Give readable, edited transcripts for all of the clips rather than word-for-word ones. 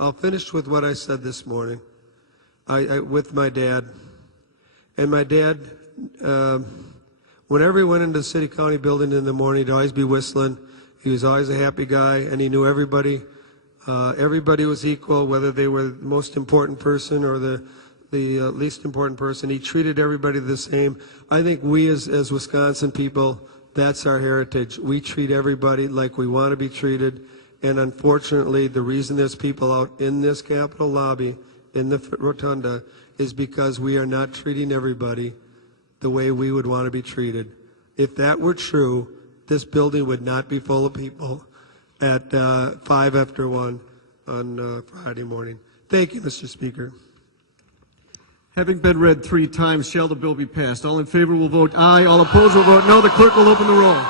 I'll finish with what I said this morning with my dad. And my dad, whenever he went into the city-county building in the morning, he'd always be whistling. He was always a happy guy, and he knew everybody. Everybody was equal, whether they were the most important person or the least important person. He treated everybody the same. I think we as Wisconsin people, that's our heritage. We treat everybody like we want to be treated. And unfortunately, the reason there's people out in this Capitol lobby, in the rotunda, is because we are not treating everybody the way we would want to be treated. If that were true, this building would not be full of people at 5 after 1 on Friday morning. Thank you, Mr. Speaker. Having been read 3 times, shall the bill be passed? All in favor will vote aye. All opposed will vote no. The clerk will open the roll.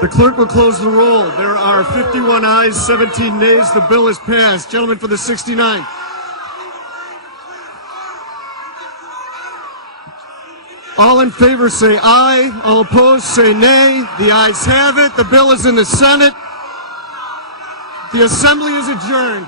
The clerk will close the roll. There are 51 ayes, 17 nays. The bill is passed. Gentleman for the 69th. All in favor say aye. All opposed say nay. The ayes have it. The bill is in the Senate. The Assembly is adjourned.